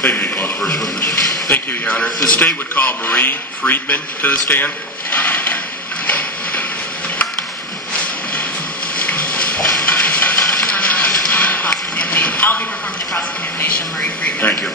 Thank you, call the first witness. Thank you, Your Honor. The state would call Marie Friedman to the stand. I'll be performing the cross-examination of Marie Friedman. Thank you.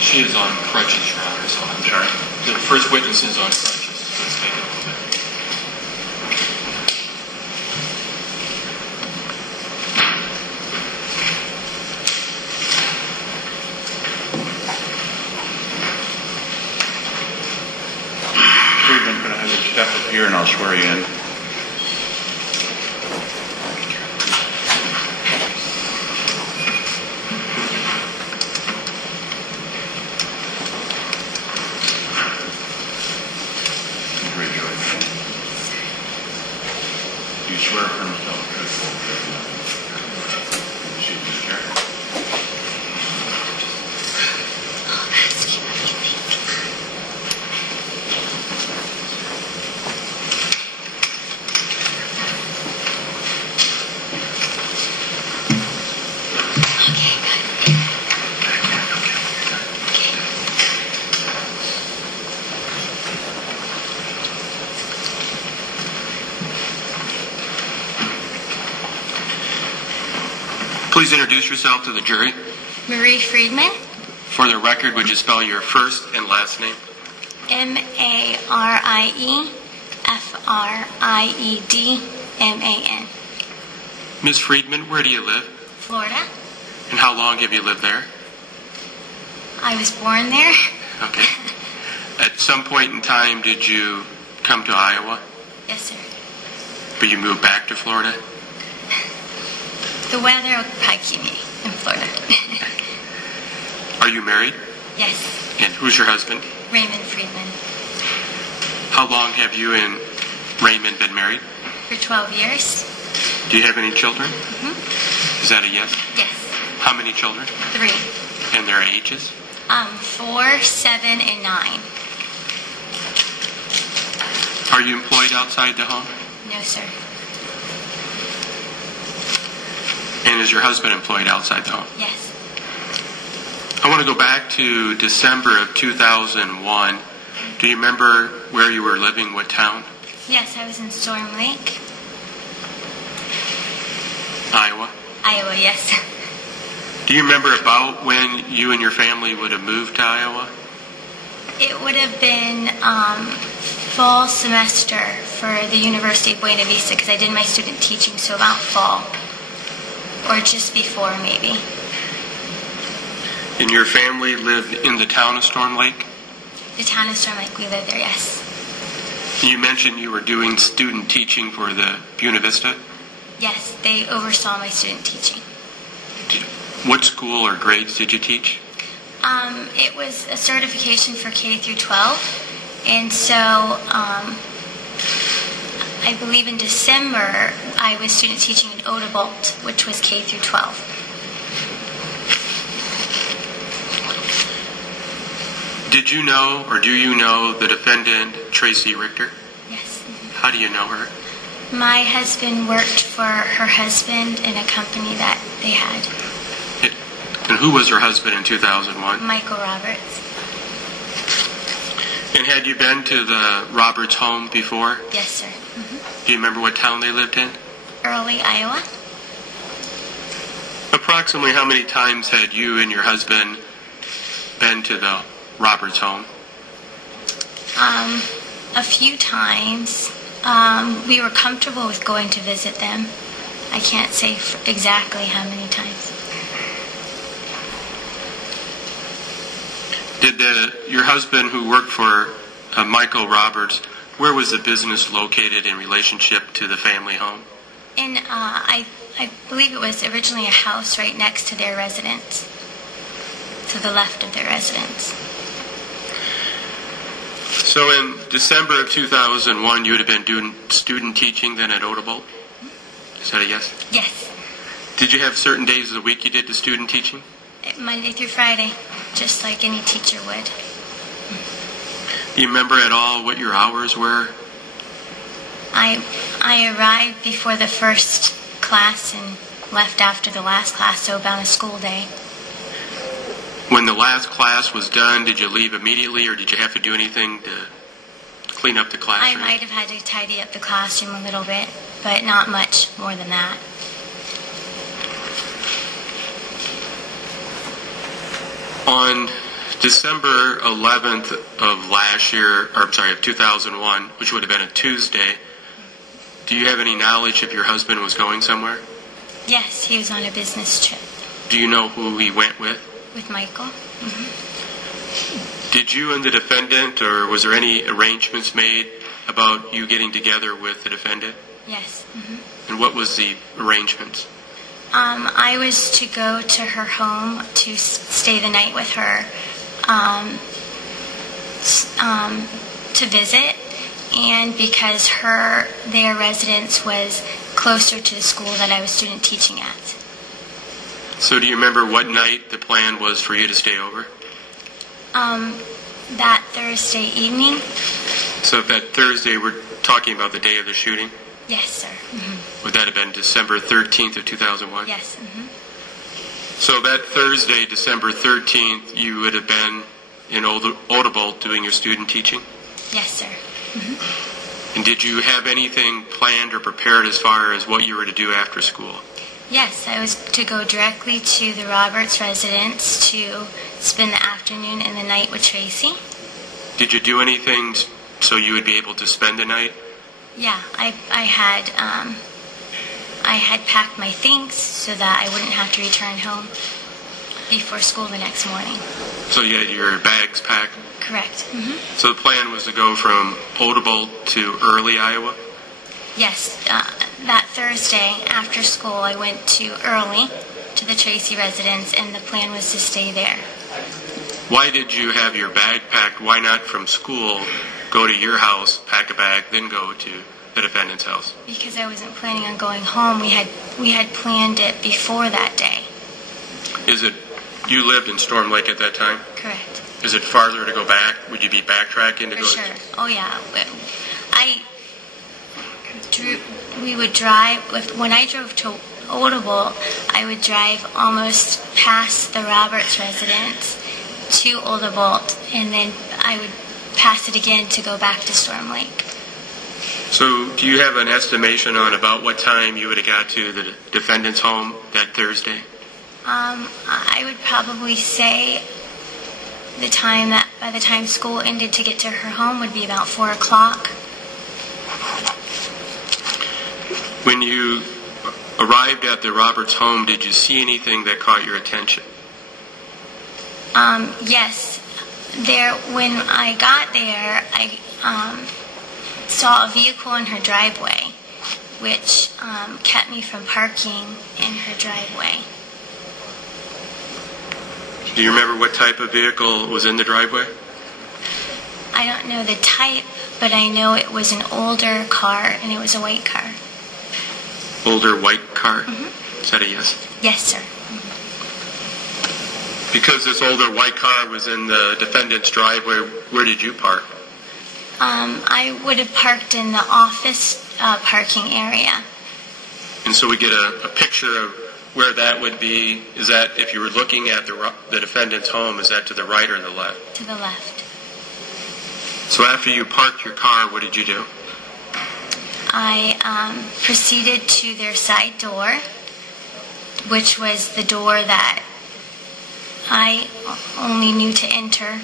She is on crutches, Your Honor, so I'm sorry. The first witness is on crutches. Let's take it a little bit. Friedman, can I have you step up here and I'll swear you in? Raise your right hand. Do you swear affirm to tell the truth, the whole truth, and nothing but the truth? Shoot this chair. Please introduce yourself to the jury. Marie Friedman, For the record, would you spell your first and last name? M-A-R-I-E-F-R-I-E-D-M-A-N. Ms. Friedman, where do you live? Florida. And how long have you lived there? I was born there. Okay. At some point in time, did you come to Iowa? Yes, sir. But you moved back to Florida? The weather will probably keep me in Florida. Are you married? Yes. And who's your husband? Raymond Friedman. How long have you and Raymond been married? For 12 years. Do you have any children? Mm-hmm. Is that a yes? Yes. How many children? 3. And their ages? 4, 7, and 9. Are you employed outside the home? No, sir. And is your husband employed outside the home? Yes. I want to go back to December of 2001. Do you remember where you were living, what town? Yes, I was in Storm Lake, Iowa. Iowa, yes. Do you remember about when you and your family would have moved to Iowa? It would have been fall semester for the University of Buena Vista because I did my student teaching, so about fall. Or just before, maybe. And your family lived in the town of Storm Lake? The town of Storm Lake, we lived there, yes. You mentioned you were doing student teaching for the Buena Vista? Yes, they oversaw my student teaching. What school or grades did you teach? It was a certification for K through 12, and so I believe in December I was student teaching in Odebolt, which was K through 12. Did you know, or do you know, the defendant, Tracy Richter? Yes. How do you know her? My husband worked for her husband in a company that they had. And who was her husband in 2001? Michael Roberts. And had you been to the Roberts home before? Yes, sir. Mm-hmm. Do you remember what town they lived in? Early, Iowa. Approximately how many times had you and your husband been to the Roberts home? A few times. We were comfortable with going to visit them. I can't say exactly how many times. Did your husband, who worked for Michael Roberts, where was the business located in relationship to the family home? And I believe it was originally a house right next to their residence, to the left of their residence. So in December of 2001, you would have been doing student teaching then at Odebolt? Is that a yes? Yes. Did you have certain days of the week you did the student teaching? Monday through Friday, just like any teacher would. Do you remember at all what your hours were? I arrived before the first class and left after the last class, so about a school day. When the last class was done, did you leave immediately, or did you have to do anything to clean up the I classroom? might have had to tidy up the classroom a little bit, but not much more than that. On December 11th of last year, or I'm sorry, of 2001, which would have been a Tuesday, do you have any knowledge if your husband was going somewhere? Yes, he was on a business trip Do you know who he went with? with Michael. Did you and the defendant, or was there any arrangements made about you getting together with the defendant? Yes. And what was the arrangements? I was to go to her home to stay the night with her, to visit, and because their residence was closer to the school that I was student teaching at. So do you remember what night the plan was for you to stay over? That Thursday evening. So if that Thursday, we're talking about the day of the shooting? Yes, sir. Would that have been December 13th of 2001? Yes. So that Thursday, December 13th, you would have been in Odebolt doing your student teaching? Yes, sir. And did you have anything planned or prepared as far as what you were to do after school? Yes, I was to go directly to the Roberts residence to spend the afternoon and the night with Tracy. Did you do anything so you would be able to spend the night? Yeah, I had packed my things so that I wouldn't have to return home before school the next morning. So you had your bags packed? Correct. So the plan was to go from Odebolt to Early, Iowa? Yes, that Thursday after school I went to Early, to the Tracy residence, and the plan was to stay there. Why did you have your bag packed? Why not from school go to your house, pack a bag, then go to the defendant's house? Because I wasn't planning on going home. We had planned it before that day. You lived in Storm Lake at that time? Correct. Is it farther to go back? Would you be backtracking to For go? sure. Oh yeah. We would drive when I drove to Odebolt. I would drive almost past the Roberts residence to Odebolt, and then I would pass it again to go back to Storm Lake. So do you have an estimation on about what time you would have got to the defendant's home that Thursday? I would probably say by the time school ended to get to her home would be about 4 o'clock. When you arrived at the Roberts home, did you see anything that caught your attention? Yes. When I got there, I saw a vehicle in her driveway, which kept me from parking in her driveway. Do you remember what type of vehicle was in the driveway? I don't know the type, but I know it was an older car, and it was a white car. Older white car? Is that a yes? Yes, sir. Because this older white car was in the defendant's driveway, where did you park? I would have parked in the office parking area. And so we get a picture of where that would be. Is that, if you were looking at the defendant's home, is that to the right or the left? To the left. So after you parked your car, what did you do? I proceeded to their side door, which was the door that I only knew to enter.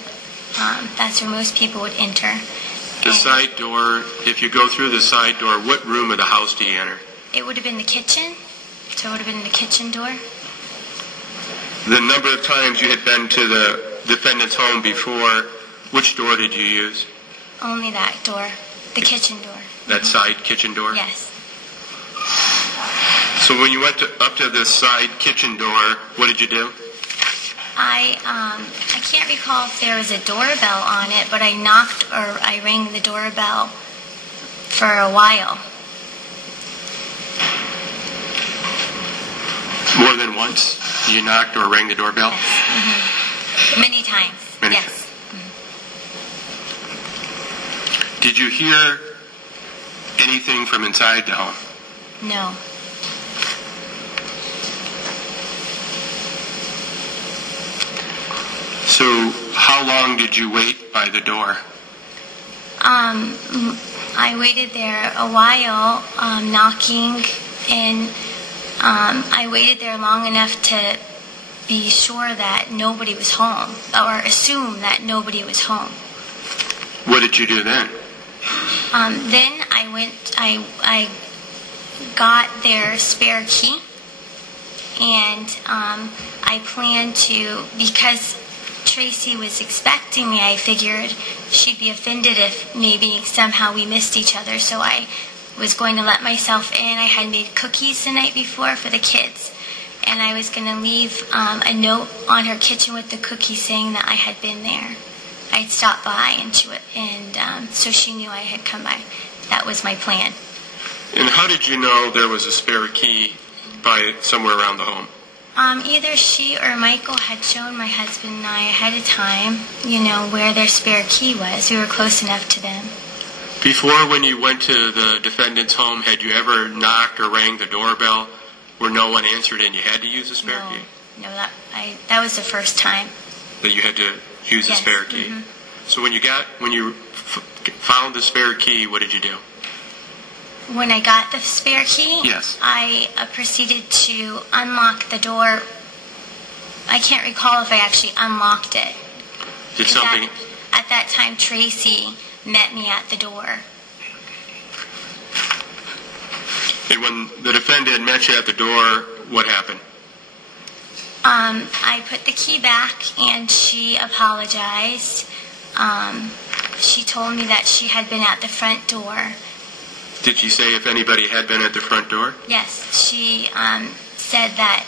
That's where most people would enter. The side door, if you go through the side door, what room of the house do you enter? It would have been the kitchen. So it would have been the kitchen door. The number of times you had been to defendant's home before, which door did you use? Only that door, the kitchen door. That side kitchen door? Yes. So when you went up to this side kitchen door, what did you do? I can't recall if there was a doorbell on it, but I knocked or I rang the doorbell for a while. More than once? You knocked or rang the doorbell? Yes. Mm-hmm. Many times. Many yes. times. Did you hear anything from inside the home? No. So how long did you wait by the door? I waited there a while, knocking, and I waited there long enough to be sure that nobody was home, or assume that nobody was home. What did you do then? Then I got their spare key, and I planned to, because Tracy was expecting me, I figured she'd be offended if maybe somehow we missed each other, so I was going to let myself in. I had made cookies the night before for the kids, and I was going to leave a note on her kitchen with the cookies saying that I had been there. I'd stopped by, and so she knew I had come by. That was my plan. And how did you know there was a spare key by somewhere around the home? Either she or Michael had shown my husband and I ahead of time, where their spare key was. We were close enough to them. Before, when you went to the defendant's home, had you ever knocked or rang the doorbell where no one answered and you had to use a spare key? No, that was the first time. That you had to use a spare key. Mm-hmm. So when you found the spare key, what did you do? When I got the spare key, yes, I proceeded to unlock the door. I can't recall if I actually unlocked it. Did something? At that time, Tracy met me at the door. And when the defendant met you at the door, what happened? I put the key back, and she apologized. She told me that she had been at the front door. Did she say if anybody had been at the front door? Yes, she said that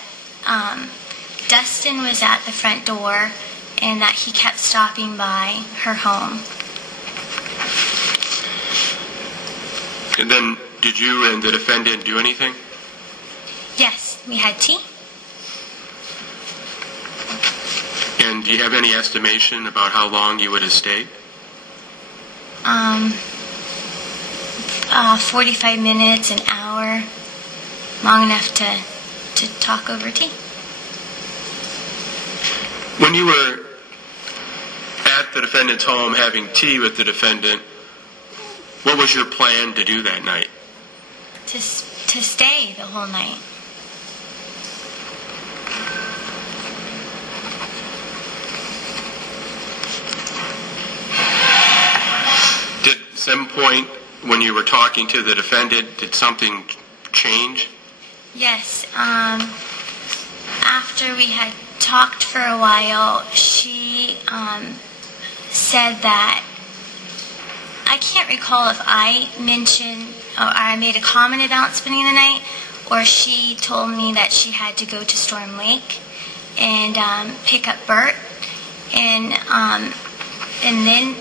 Dustin was at the front door and that he kept stopping by her home. And then did you and the defendant do anything? Yes, we had tea. And do you have any estimation about how long you would have stayed? 45 minutes, an hour, long enough to talk over tea. When you were at the defendant's home having tea with the defendant, what was your plan to do that night? To stay the whole night. Did at some point when you were talking to the defendant, did something change? Yes. After we had talked for a while, she said that, I can't recall if I mentioned or I made a comment about spending the night, or she told me that she had to go to Storm Lake and pick up Bert, and then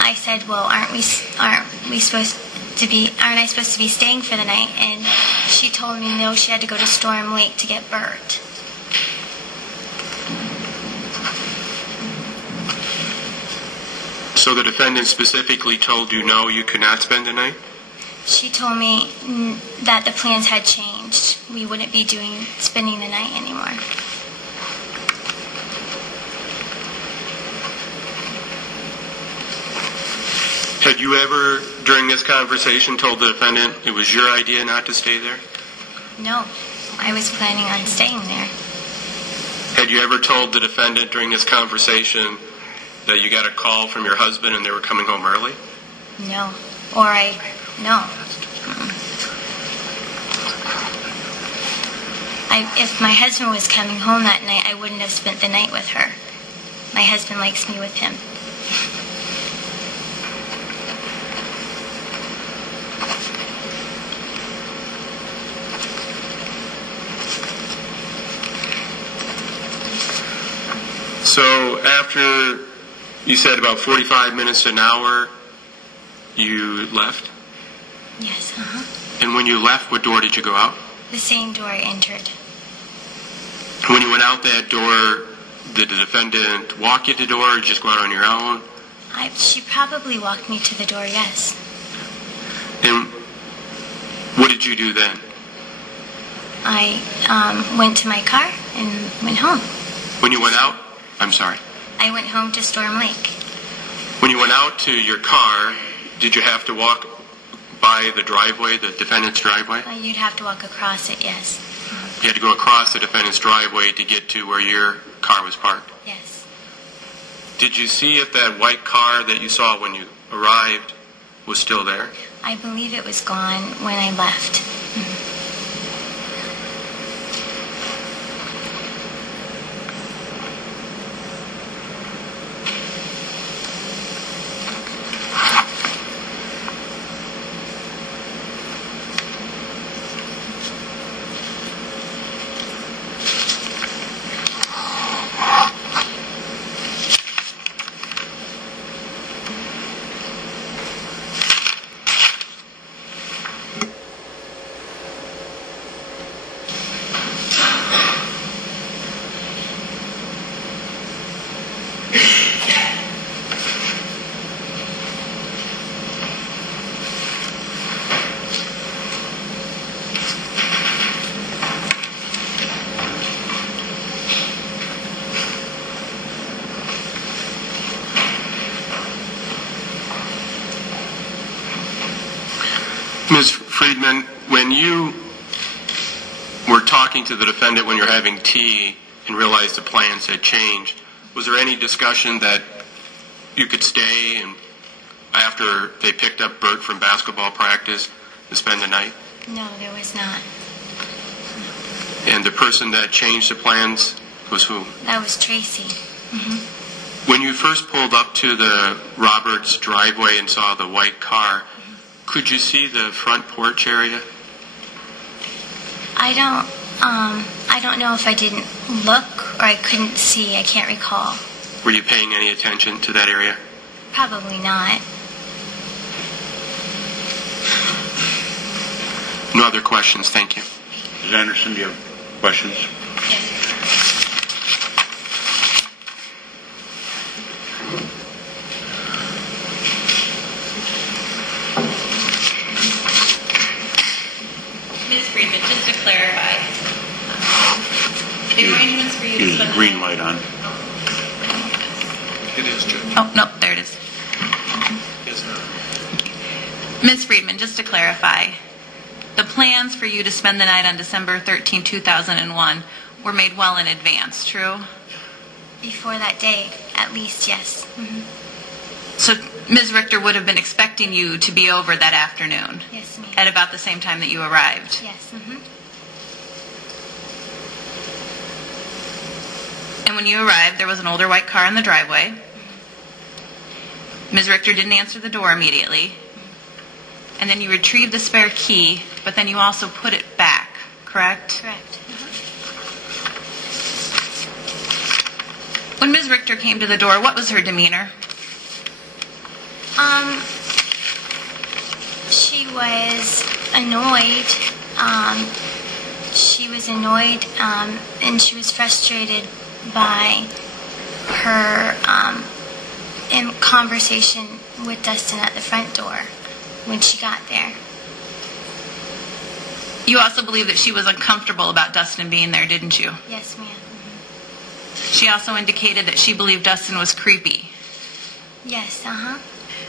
I said, well, aren't I supposed to be staying for the night? And she told me no, she had to go to Storm Lake to get Bert. So the defendant specifically told you no, you could not spend the night? She told me that the plans had changed. We wouldn't be spending the night anymore. Had you ever, during this conversation, told the defendant it was your idea not to stay there? No, I was planning on staying there. Had you ever told the defendant during this conversation that you got a call from your husband and they were coming home early? No. No. If my husband was coming home that night, I wouldn't have spent the night with her. My husband likes me with him. So after you said about 45 minutes to an hour, you left? Yes, And when you left, what door did you go out? The same door I entered. When you went out that door, did the defendant walk you to the door or just go out on your own? She probably walked me to the door, yes. And what did you do then? I went to my car and went home. When you went out? I'm sorry. I went home to Storm Lake. When you went out to your car, did you have to walk by the driveway, the defendant's driveway? You'd have to walk across it, yes. You had to go across the defendant's driveway to get to where your car was parked. Yes. Did you see if that white car that you saw when you arrived was still there? I believe it was gone when I left. Ms. Friedman, when you were talking to the defendant when you were having tea and realized the plans had changed, was there any discussion that you could stay and after they picked up Bert from basketball practice to spend the night? No, there was not. And the person that changed the plans was who? That was Tracy. When you first pulled up to the Roberts driveway and saw the white car, could you see the front porch area? I don't know if I didn't look or I couldn't see. I can't recall. Were you paying any attention to that area? Probably not. No other questions. Thank you. Ms. Anderson, do you have questions? Yes. Ms. Friedman, just to clarify, the arrangements for you to Is the spend green light on? It is, Judge. Oh, no, there it is. Yes, sir. Ms. Friedman, just to clarify, the plans for you to spend the night on December 13, 2001 were made well in advance, true? Before that day, at least, yes. So Ms. Richter would have been expecting you to be over that afternoon Yes, ma'am. at about the same time that you arrived. Yes. And when you arrived, there was an older white car in the driveway. Ms. Richter didn't answer the door immediately. And then you retrieved the spare key, but then you also put it back, correct? Correct. When Ms. Richter came to the door, what was her demeanor? She was annoyed. And she was frustrated by her in conversation with Dustin at the front door when she got there. You also believe that she was uncomfortable about Dustin being there, didn't you? Yes, ma'am. She also indicated that she believed Dustin was creepy. Yes,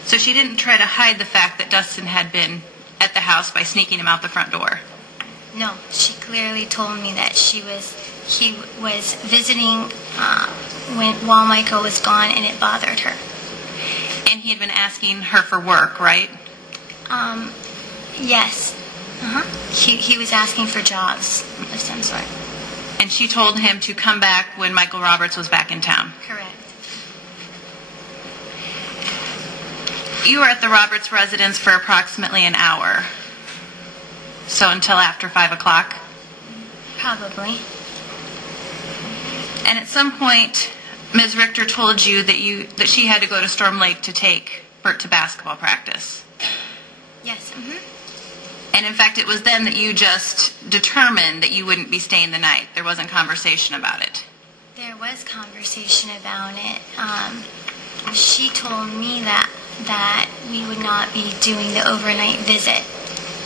So she didn't try to hide the fact that Dustin had been at the house by sneaking him out the front door. No, she clearly told me that he was visiting while Michael was gone, and it bothered her. And he had been asking her for work, right? Yes. He was asking for jobs of some sort. And she told him to come back when Michael Roberts was back in town. Correct. You were at the Roberts residence for approximately an hour. So until after 5 o'clock? Probably. And at some point, Ms. Richter told you that she had to go to Storm Lake to take Bert to basketball practice. Yes. And in fact, it was then that you just determined that you wouldn't be staying the night. There wasn't conversation about it. There was conversation about it. She told me that we would not be doing the overnight visit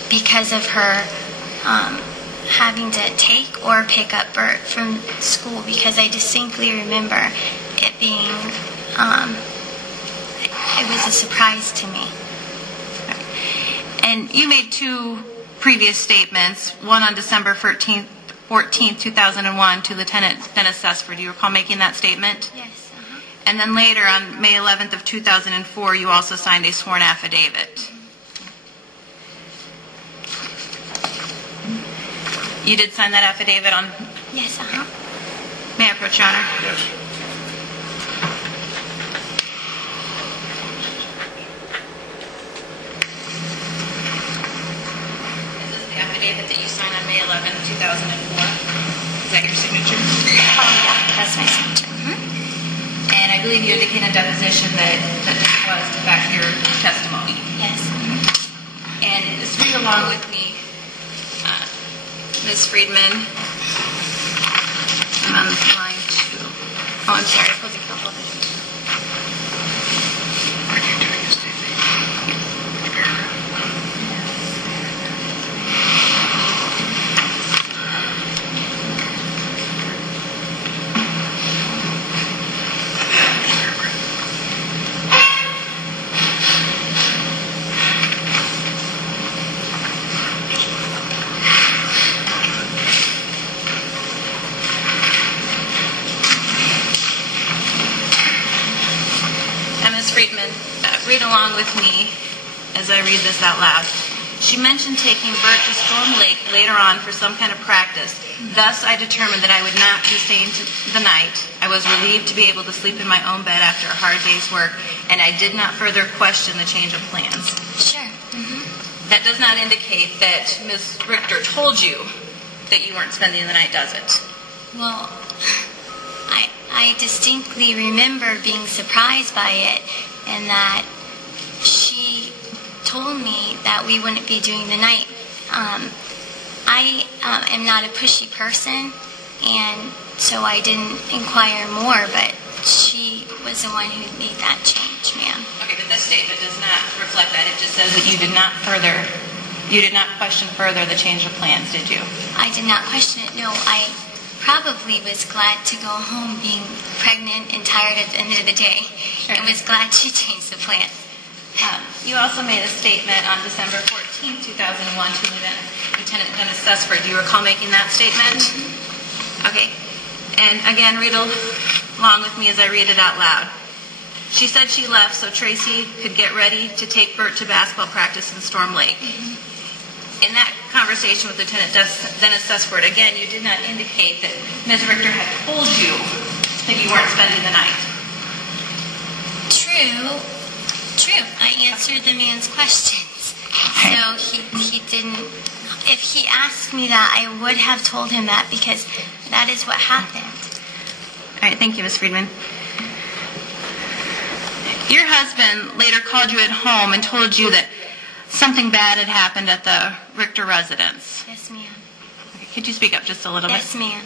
because of her having to take or pick up Bert from school, because I distinctly remember it being, it was a surprise to me. And you made two previous statements, one on December 14th, 2001 to Lieutenant Dennis Sesford. Do you recall making that statement? Yes. And then later on May 11th of 2004, you also signed a sworn affidavit. You did sign that affidavit on... Yes, May I approach, Your Honor? Yes. This is the affidavit that you signed on May 11th, 2004. Is that your signature? Oh, yeah, that's my signature. And I believe you indicated in deposition that this was, in fact, your testimony. Yes. And just read along with me, Ms. Friedman. I'm on line 2. Oh, I'm sorry. Opposing counsel. Are you doing a statement? Friedman, read along with me as I read this out loud. She mentioned taking Bert to Storm Lake later on for some kind of practice. Thus, I determined that I would not be staying the night. I was relieved to be able to sleep in my own bed after a hard day's work, and I did not further question the change of plans. Sure. That does not indicate that Ms. Richter told you that you weren't spending the night, does it? Well, I distinctly remember being surprised by it, and that she told me that we wouldn't be doing the night. I am not a pushy person, and so I didn't inquire more, but she was the one who made that change, ma'am. Okay, but this statement does not reflect that. It just says that you did not question further the change of plans, did you? I did not question it, no. I probably was glad to go home being pregnant and tired at the end of the day. Sure. And was glad she changed the plans. You also made a statement on December 14, 2001 to Lieutenant Dennis Sesford. Do you recall making that statement? Okay. And again, read along with me as I read it out loud. She said she left so Tracy could get ready to take Bert to basketball practice in Storm Lake. In that conversation with Lieutenant Dennis Sesford, again, you did not indicate that Ms. Richter had told you that you weren't spending the night. True. I answered the man's questions. So he didn't... If he asked me that, I would have told him that, because that is what happened. All right, thank you, Ms. Friedman. Your husband later called you at home and told you that something bad had happened at the Richter residence. Yes, ma'am. Okay, could you speak up just a little bit? Yes, ma'am.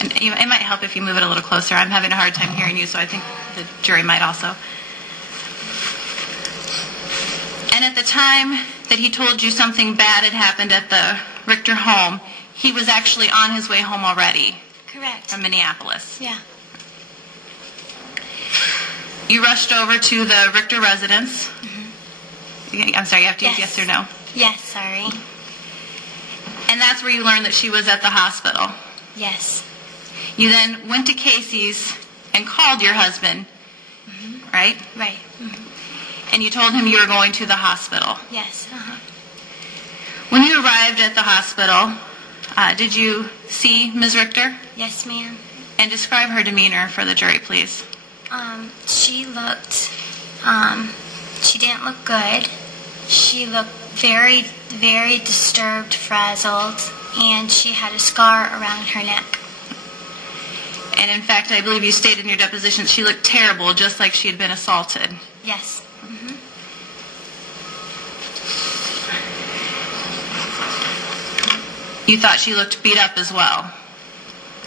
And it might help if you move it a little closer. I'm having a hard time hearing you, so I think the jury might also. And at the time that he told you something bad had happened at the Richter home, he was actually on his way home already. Correct. From Minneapolis. Yeah. You rushed over to the Richter residence. I'm sorry, you have to use yes or no? Yes, sorry. And that's where you learned that she was at the hospital. Yes. You then went to Casey's and called your husband, right? Right. And you told him you were going to the hospital. Yes. When you arrived at the hospital, did you see Ms. Richter? Yes, ma'am. And describe her demeanor for the jury, please. She looked She didn't look good. She looked very, very disturbed, frazzled, and she had a scar around her neck. And in fact, I believe you stated in your deposition she looked terrible, just like she had been assaulted. Yes. Mm-hmm. You thought she looked beat up as well?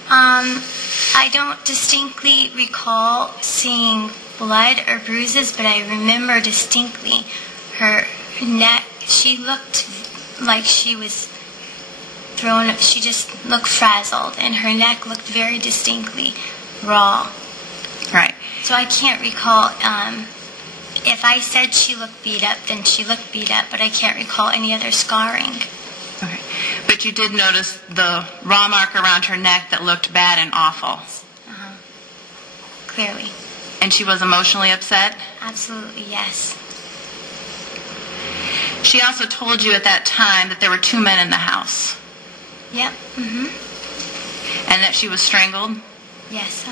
I don't distinctly recall seeing blood or bruises, but I remember distinctly her neck. She looked like she was thrown up. She just looked frazzled, and her neck looked very distinctly raw. Right. So I can't recall. If I said she looked beat up, then she looked beat up, but I can't recall any other scarring. Okay. But you did notice the raw mark around her neck that looked bad and awful. Clearly. And she was emotionally upset? Absolutely, yes. She also told you at that time that there were 2 men in the house. Yep. Mm-hmm. And that she was strangled? Yes,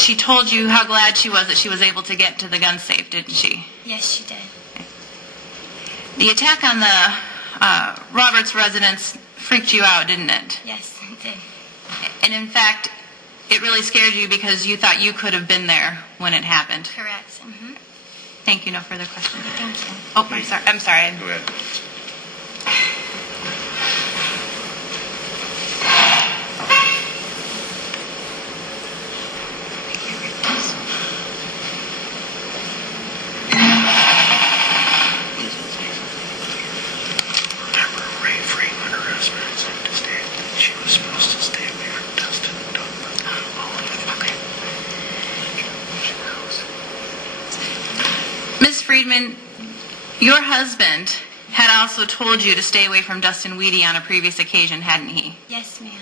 She told you how glad she was that she was able to get to the gun safe, didn't she? Yes, she did. The attack on the Roberts residence freaked you out, didn't it? Yes, it did. And in fact, it really scared you because you thought you could have been there when it happened. Correct. Mm-hmm. Thank you. No further questions. Thank you. Oh, I'm sorry. Go ahead. Remember, Ray Freeman, her husband, said to stay. She was supposed to stay away from Dustin and Dogma. Oh, okay. Ms. Friedman, your husband had also told you to stay away from Dustin Weedy on a previous occasion, hadn't he? Yes, ma'am.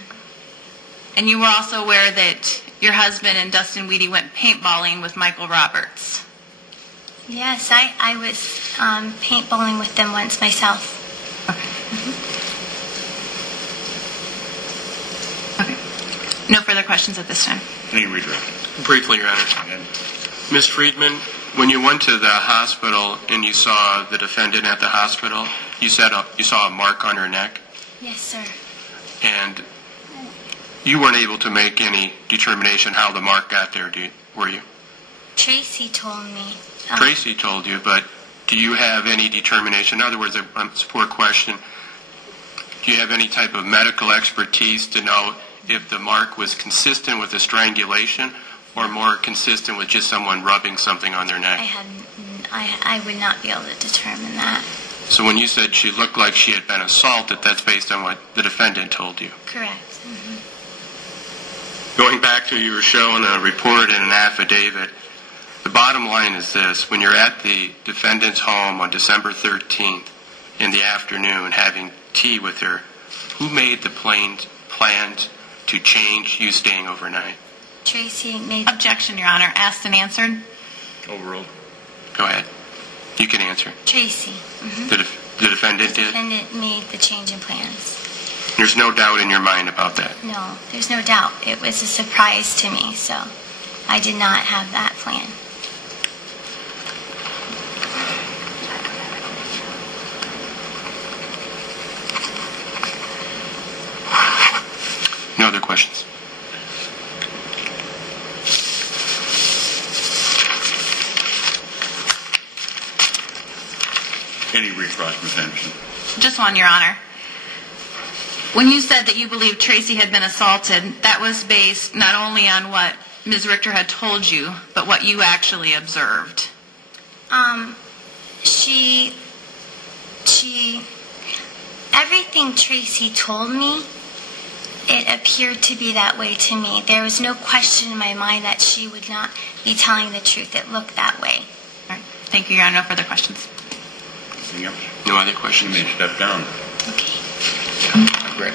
And you were also aware that your husband and Dustin Weedy went paintballing with Michael Roberts. Yes, I was paintballing with them once myself. Okay. No further questions at this time. Any redirect? Briefly, Your Honor. Go ahead. Ms. Friedman, when you went to the hospital and you saw the defendant at the hospital, you said you saw a mark on her neck, Yes, sir. and you weren't able to make any determination how the mark got there, were you? Tracy told me. Tracy told you, but do you have any determination? In other words, it's a poor question. Do you have any type of medical expertise to know if the mark was consistent with a strangulation or more consistent with just someone rubbing something on their neck? I would not be able to determine that. So when you said she looked like she had been assaulted, that's based on what the defendant told you? Correct. Mm-hmm. Going back to you were showing a report and an affidavit, the bottom line is this. When you're at the defendant's home on December 13th in the afternoon having tea with her, who made the plans to change you staying overnight? Tracy made. Objection, Your Honor. Asked and answered. Overruled. Go ahead. You can answer. Tracy. Mm-hmm. The defendant The did? defendant made the change in plans. There's no doubt in your mind about that. No, there's no doubt. It was a surprise to me, so I did not have that plan. No other questions? Any retries, Ms. Anderson? Just one, Your Honor. When you said that you believed Tracy had been assaulted, that was based not only on what Ms. Richter had told you, but what you actually observed. Everything Tracy told me, it appeared to be that way to me. There was no question in my mind that she would not be telling the truth. It looked that way. All right. Thank you, Your Honor. No further questions. Anything else? No other You questions? may step down. Okay. Great.